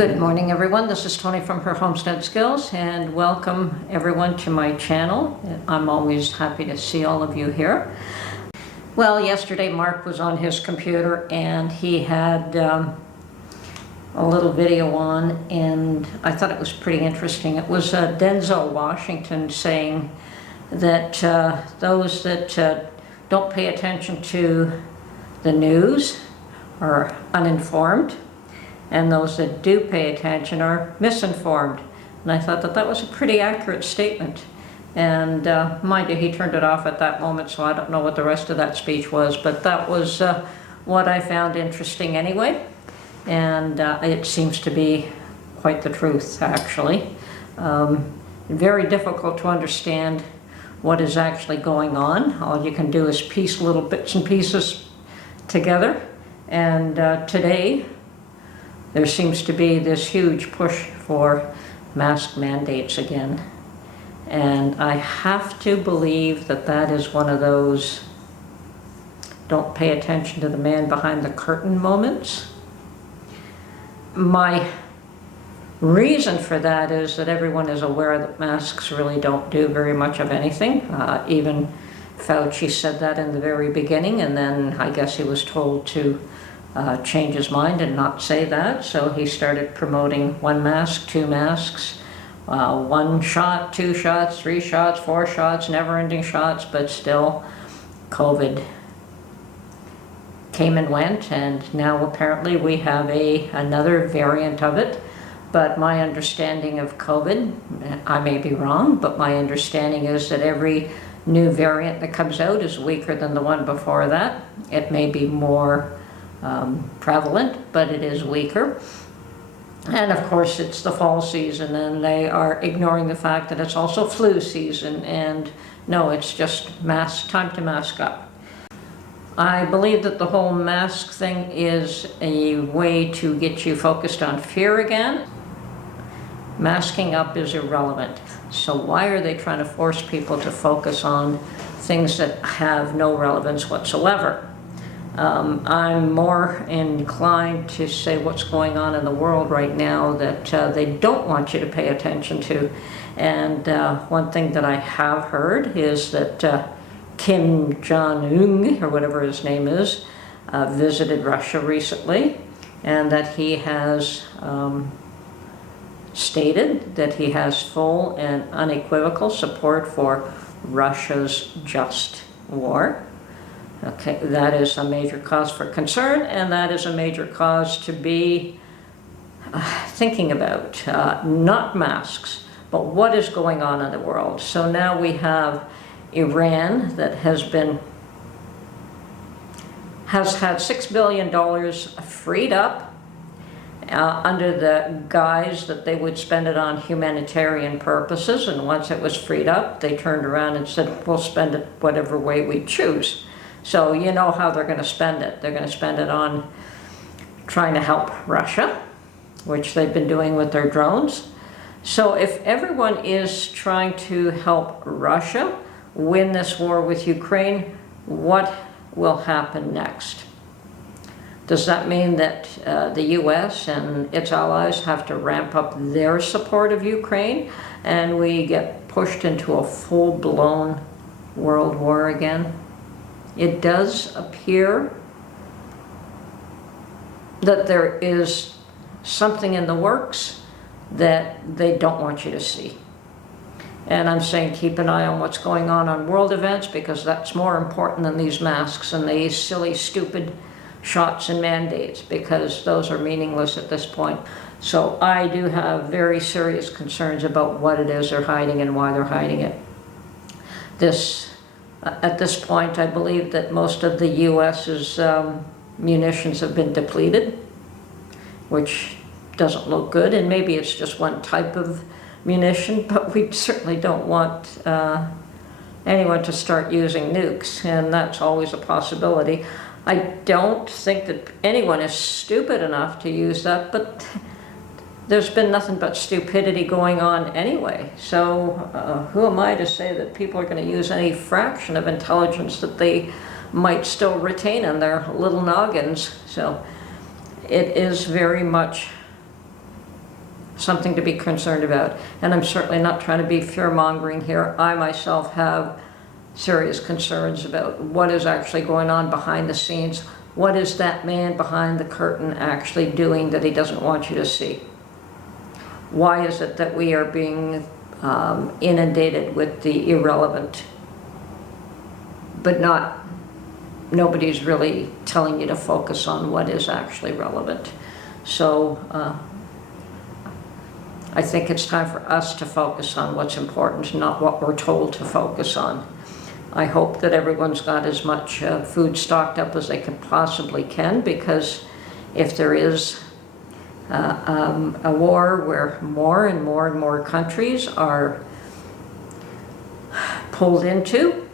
Good morning, everyone. This is Tony from Her Homestead Skills, and welcome everyone to my channel. I'm always happy to see all of you here. Well, yesterday Mark was on his computer and he had a little video on, and I thought it was pretty interesting. It was Denzel Washington saying that those that don't pay attention to the news are uninformed, and those that do pay attention are misinformed. And I thought that that was a pretty accurate statement. And mind you, he turned it off at that moment, so I don't know what the rest of that speech was, but that was what I found interesting anyway. And it seems to be quite the truth, actually. Very difficult to understand what is actually going on. All you can do is piece little bits and pieces together. And today, there seems to be this huge push for mask mandates again. And I have to believe that that is one of those don't pay attention to the man behind the curtain moments. My reason for that is that everyone is aware that masks really don't do very much of anything. Even Fauci said that in the very beginning, and then I guess he was told to change his mind and not say that, so he started promoting 1 mask, 2 masks, 1 shot, 2 shots, 3 shots, 4 shots, never-ending shots, but still COVID came and went, and now apparently we have another variant of it. But my understanding of COVID, I may be wrong, but my understanding is that every new variant that comes out is weaker than the one before that. It may be more prevalent, but it is weaker. And of course it's the fall season, and they are ignoring the fact that it's also flu season, and no, it's just time to mask up. I believe that the whole mask thing is a way to get you focused on fear again. Masking up is irrelevant. So why are they trying to force people to focus on things that have no relevance whatsoever? I'm more inclined to say what's going on in the world right now that they don't want you to pay attention to. And one thing that I have heard is that Kim Jong-un, or whatever his name is, visited Russia recently, and that he has stated that he has full and unequivocal support for Russia's just war. Okay, that is a major cause for concern, and that is a major cause to be thinking about. Not masks, but what is going on in the world. So now we have Iran that has had $6 billion freed up under the guise that they would spend it on humanitarian purposes, and once it was freed up, they turned around and said, we'll spend it whatever way we choose. So you know how they're going to spend it. They're going to spend it on trying to help Russia, which they've been doing with their drones. So if everyone is trying to help Russia win this war with Ukraine, what will happen next? Does that mean that the US and its allies have to ramp up their support of Ukraine, and we get pushed into a full-blown world war again? It does appear that there is something in the works that they don't want you to see. And I'm saying keep an eye on what's going on world events, because that's more important than these masks and these silly, stupid shots and mandates, because those are meaningless at this point. So I do have very serious concerns about what it is they're hiding and why they're hiding it. At this point, I believe that most of the US's munitions have been depleted, which doesn't look good, and maybe it's just one type of munition, but we certainly don't want anyone to start using nukes, and that's always a possibility. I don't think that anyone is stupid enough to use that, but there's been nothing but stupidity going on anyway. So who am I to say that people are going to use any fraction of intelligence that they might still retain in their little noggins? So it is very much something to be concerned about. And I'm certainly not trying to be fear-mongering here. I myself have serious concerns about what is actually going on behind the scenes. What is that man behind the curtain actually doing that he doesn't want you to see? Why is it that we are being inundated with the irrelevant, but nobody's really telling you to focus on what is actually relevant? So I think it's time for us to focus on what's important, not what we're told to focus on. I hope that everyone's got as much food stocked up as they possibly can, because if there is a war where more and more and more countries are pulled into,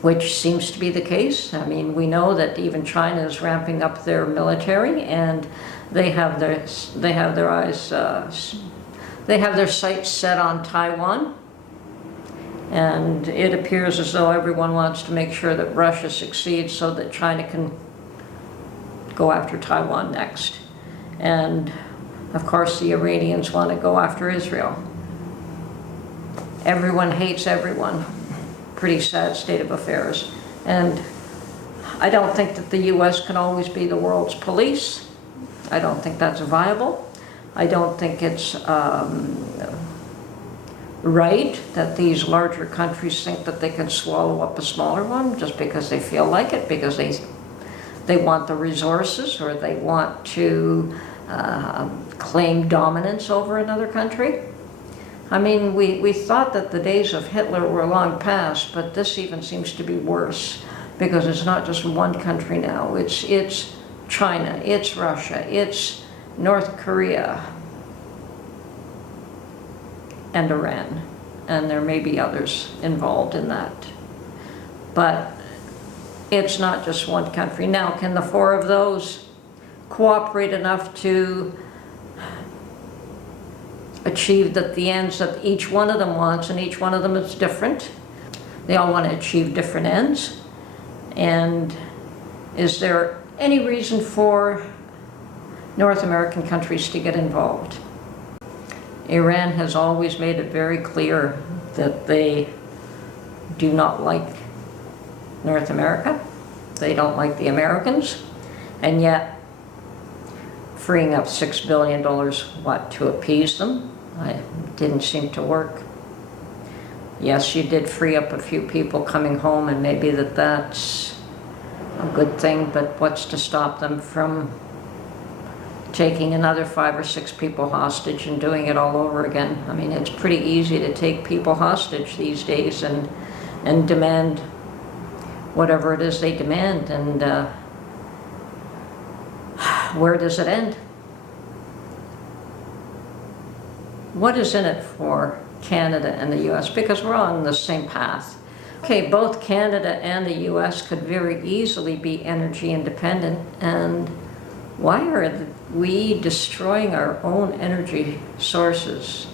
which seems to be the case. I mean, we know that even China is ramping up their military, and they have their sights set on Taiwan. And it appears as though everyone wants to make sure that Russia succeeds so that China can go after Taiwan next. And of course the Iranians want to go after Israel. Everyone hates everyone. Pretty sad state of affairs. And I don't think that the US can always be the world's police. I don't think that's viable. I don't think it's right that these larger countries think that they can swallow up a smaller one just because they feel like it, because they want the resources, or they want to claim dominance over another country. I mean, we thought that the days of Hitler were long past, but this even seems to be worse, because it's not just one country now. It's China, it's Russia, it's North Korea, and Iran, and there may be others involved in that. But it's not just one country. Now, can the four of those cooperate enough to achieve the ends that each one of them wants, and each one of them is different? They all want to achieve different ends. And is there any reason for North American countries to get involved? Iran has always made it very clear that they do not like North America. They don't like the Americans. And yet, freeing up $6 billion, what, to appease them? It didn't seem to work. Yes, you did free up a few people coming home, and maybe that's a good thing, but what's to stop them from taking another 5 or 6 people hostage and doing it all over again? I mean, it's pretty easy to take people hostage these days and demand whatever it is they demand, and where does it end? What is in it for Canada and the US? Because we're on the same path. Okay, both Canada and the US could very easily be energy independent, and why are we destroying our own energy sources?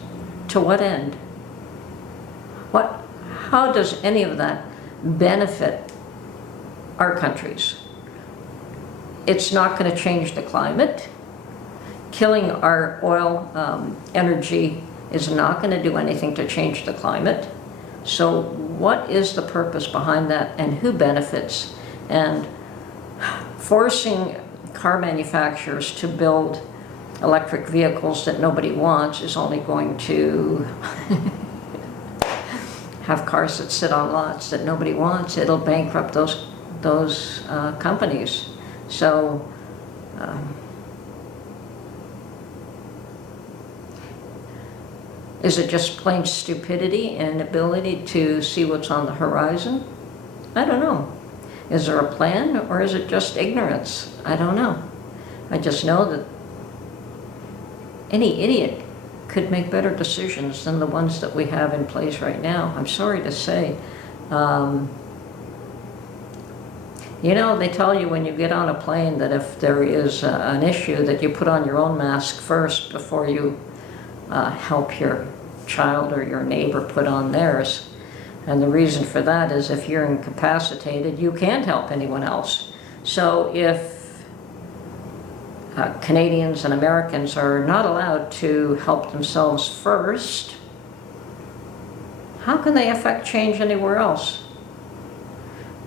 To what end? How does any of that benefit our countries? It's not going to change the climate. Killing our oil energy is not going to do anything to change the climate. So what is the purpose behind that, and who benefits? And forcing car manufacturers to build electric vehicles that nobody wants is only going to have cars that sit on lots that nobody wants. It'll bankrupt those companies. So is it just plain stupidity and inability to see what's on the horizon? I don't know. Is there a plan, or is it just ignorance? I don't know. I just know that any idiot could make better decisions than the ones that we have in place right now. I'm sorry to say. You know, they tell you when you get on a plane that if there is an issue, that you put on your own mask first before you help your child or your neighbor put on theirs. And the reason for that is if you're incapacitated, you can't help anyone else. So if Canadians and Americans are not allowed to help themselves first, how can they affect change anywhere else?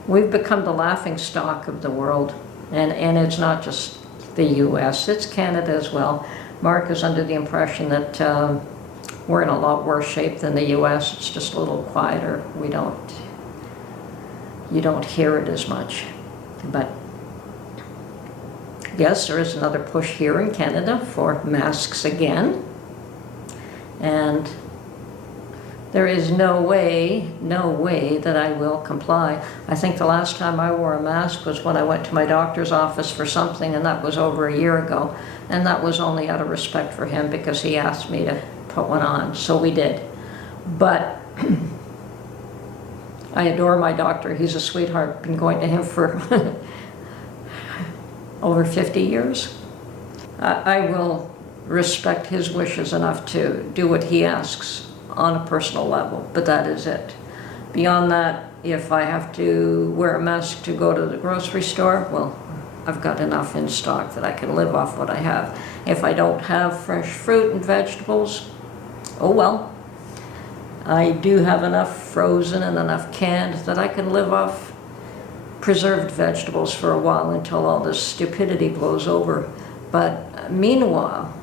We've become the laughing stock of the world, and it's not just the US, it's Canada as well. Mark is under the impression that we're in a lot worse shape than the US. It's just a little quieter. You don't hear it as much. But yes, there is another push here in Canada for masks again. And there is no way that I will comply. I think the last time I wore a mask was when I went to my doctor's office for something, and that was over a year ago. And that was only out of respect for him because he asked me to put one on, so we did. But I adore my doctor. He's a sweetheart. Been going to him for over 50 years. I will respect his wishes enough to do what he asks on a personal level, but that is it. Beyond that, if I have to wear a mask to go to the grocery store, well, I've got enough in stock that I can live off what I have. If I don't have fresh fruit and vegetables, oh well. I do have enough frozen and enough canned that I can live off preserved vegetables for a while until all this stupidity blows over. But meanwhile,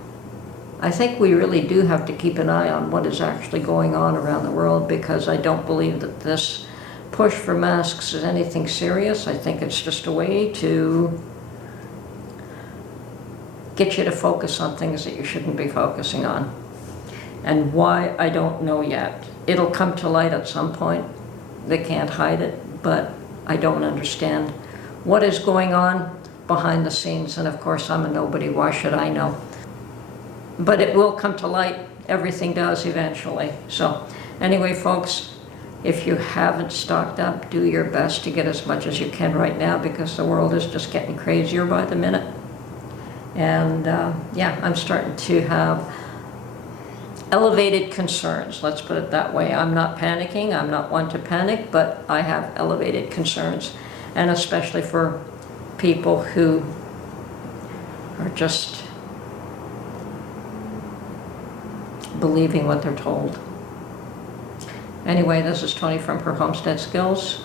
I think we really do have to keep an eye on what is actually going on around the world, because I don't believe that this push for masks is anything serious. I think it's just a way to get you to focus on things that you shouldn't be focusing on. And why, I don't know yet. It'll come to light at some point. They can't hide it, but I don't understand what is going on behind the scenes. And of course, I'm a nobody. Why should I know? But it will come to light. Everything does eventually. So anyway, folks, if you haven't stocked up, do your best to get as much as you can right now, because the world is just getting crazier by the minute. And yeah, I'm starting to have elevated concerns, let's put it that way. I'm not panicking, I'm not one to panic, but I have elevated concerns, and especially for people who are just believing what they're told. Anyway, this is Tony from Her Homestead Skills.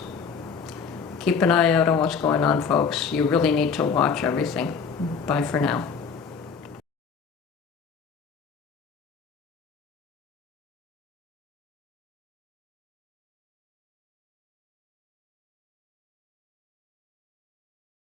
Keep an eye out on what's going on, folks. You really need to watch everything. Bye for now.